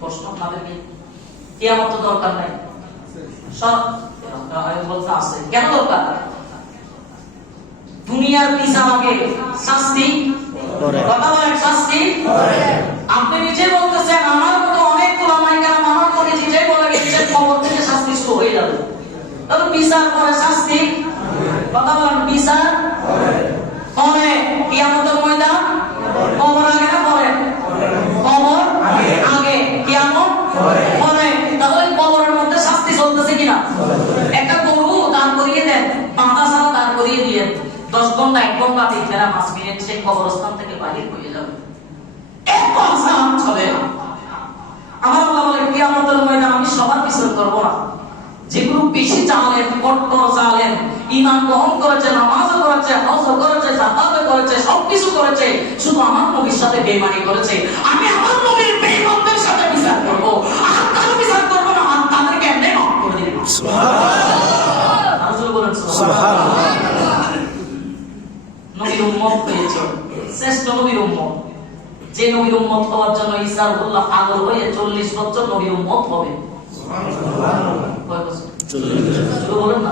প্রশ্ন আপনাদেরকে কেয়ামত তো দরকার নাই। সব বলতে আছে। কেন দরকার? দুনিয়ার পিছা আমাকে শাস্তি কথা বলেন শাস্তি আপনি নিজে বলতেছেন আমার মতো অনেক গোলামাই কেন আমার মনে নিজে বলে গেছেন খবর থেকে শাস্তি শুরু হয়ে যাবে। তবে বিচার পরে শাস্তি? কথা বলেন বিচার পরে কিয়ামতের ময়দান কবর আগে না পরে কবর আগে কিয়ামত পরে তাহলে কবরের মধ্যে শাস্তি চলতেছে কিনা একটা গরু দান করিয়ে দেন বাঁধা ছাড়া দান করিয়ে দিয়ে দশ এক তিন ফেরা পাঁচ মিনিট সেই কবরস্থান থেকে বাহির হয়ে যাবে এত আসাম চলে না। আমার আল্লাহ বলে কিয়ামতের ময়দান আমি সবার বিচার করব না। যেগুলো বেশি জালেন কট্টর জালেন ইমান গ্রহণ করেছে নামাজও করেছে হজও করেছে জাকাতও করেছে সবকিছু করেছে শুধু আমার নবীর সাথে বেইমানি করেছে। আমি আমার নবীর বেইমানদের সাথে বিচার করব। আর কারও বিচার করব না আর তাদেরকে এমনি মাফ করে দেব। বলেন সুবহানাল্লাহ। উম্মত শ্রেষ্ঠ নবীর উম্মত। যে নবীর উম্মত হওয়ার জন্য ইসার উল্লাহ পাগল হয়ে চল্লিশ বছর নবীর উম্মত হবে। বলেন না।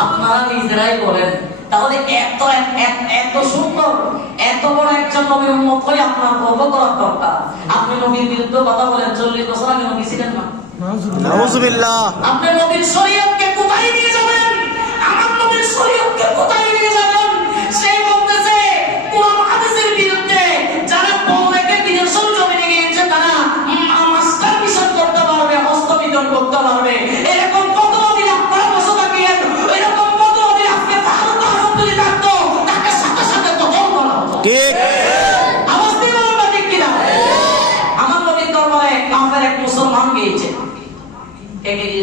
আপনারা নিজেরাই বলেন। তাহলে এত এত- সুন্দর এত বড় একজন নবীর হয়ে আপনার গর্ব করার দরকার। আপনি নবীর বিরুদ্ধে কথা বলেন চল্লিশ বছর আগে নবী ছিলেন না। আপনি নবীর শরীয়তকে কোথায় নিয়ে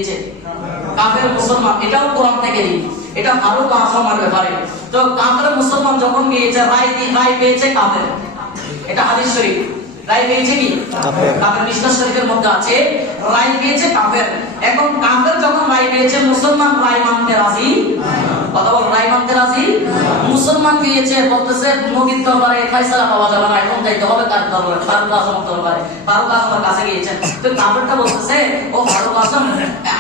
কে কাফের মুসলমান এটাও কোরআন থেকে দিই এটা ফারুক আজমের ব্যাপারে তো কাফের মুসলমান যখন গিয়েছে রায় রায় পেয়েছে কাফের। এটা হাদিস শরীফ। রায় পেয়েছে কি? কাফের। মিশনার শরীফের মধ্যে আছে রায় পেয়েছে কাফের। এখন কাফের যখন রায় পেয়েছে মুসলমান রায় মানতে রাজি? কথা বল রায় মানতে রাজি? মুসলমান গিয়েছে বলতেছে নবীর দরবারে ফয়সালা পাওয়া যাবে না এখন যাইতে হবে কার দরবারে ফারুক আজম দরবারে। ফারুক আজমের কাছে গিয়েছেন তো কাফেরটা বলতেছে ও ফারুক আজম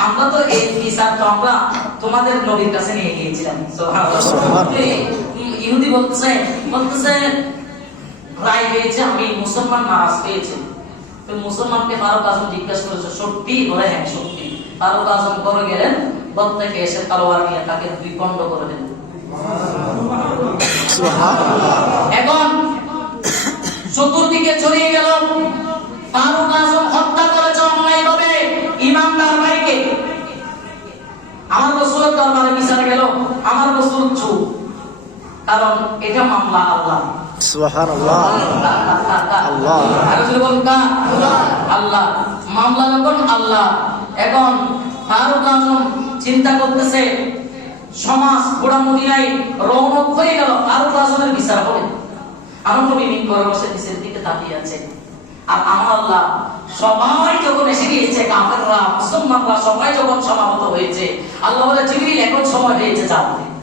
আমরা তো এই বিচার তো আমরা তোমাদের নবীর কাছে নিয়ে গিয়েছিলাম। ইহুদি বলতেছে বলতেছে রায় পেয়েছে আমি মুসলমান নারাজ পেয়েছি। তো মুসলমানকে ফারুক আজম জিজ্ঞাসা করেছে সত্যি? বলে হ্যাঁ সত্যি। ফারুক আজম করে গেলেন বল এসে তলোয়ার নিয়ে তাকে দুই খণ্ড করে সুবহানাল্লাহ। এখন চতুর্দিকে ছড়িয়ে গেল ফারুক আজম হত্যা করেছে অন্যায় ভাবে ইমানদার ভাইকে আমার রসুলের দরবারে বিচার গেল আমার রসুল চুপ কারণ এটা মামলা আল্লাহ। আল্লাহ। আল্লাহ। মামলা যখন আল্লাহ। এখন ফারুক আজম চিন্তা করতেছে সমাজ গোড়া মদিনায় রৌনক হয়ে গেল ফারুক আজমের বিচার হবে আমার নবী বসে নিচের দিকে তাকিয়ে আছে। আর আমার আল্লাহ সবাই যখন এসে গিয়েছে কাফেররা মুসলমানরা সবাই যখন সমাগত হয়েছে আল্লাহ বলে জিবরিল এখন সময় হয়েছে যাও।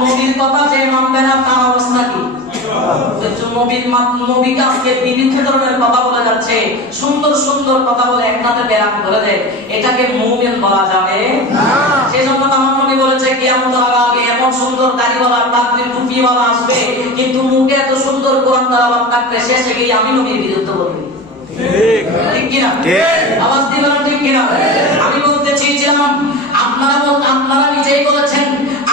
নবীর কথা যে মানবে না তার অবস্থা কি? নবীর নবীকে আজকে বিভিন্ন ধরনের কথা বলে যাচ্ছে সুন্দর সুন্দর কথা বলে একটাতে ব্যায়াম করে দেয়। এটাকে মুমিন বলা যাবে। সেই জন্য আমার নবী বলেছে কিয়ামত আগে এমন সুন্দর দাড়িওয়ালা তাকরির টুপিওয়ালা আসবে কিন্তু মুখে এত সুন্দর কোরআন তেলাওয়াত থাকবে শেষে গিয়ে আমি নবীর বিরুদ্ধে বলবি। ঠিক। কিনা? আওয়াজ দিবেন ঠিক কিনা? আমি বলতে চেয়েছিলাম আপনারা আপনারা নিজেই বলেছেন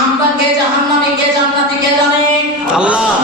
আমরা কে জাহান্নামে কে জান্নাতি কে জানে আল্লাহ।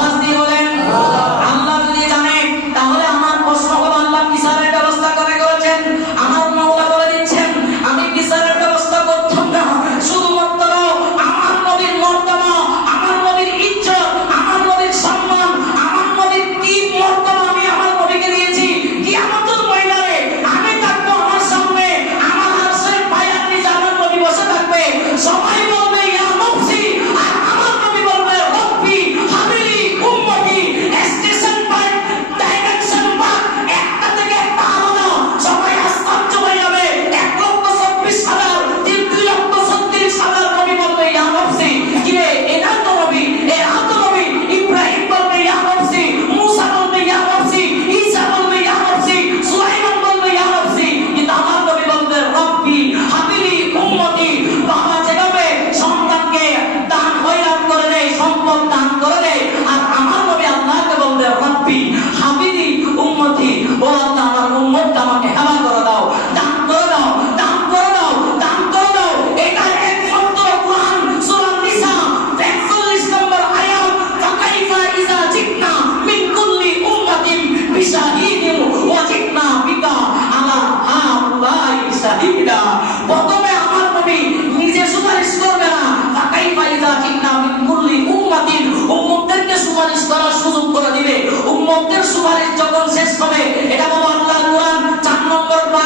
আমাদের যখন শেষ হবে। এটা বাবা আল্লাহ কোরআন। চার নম্বর বা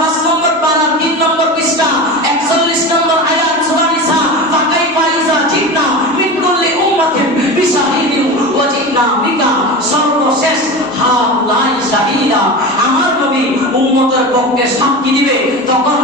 পাঁচ নম্বর পারা, তিন নম্বর পৃষ্ঠা। একচল্লিশ নম্বর আয়াত আমার নবী উম্মতের পক্ষে সাক্ষী দিবে। তখন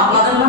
আপনাদের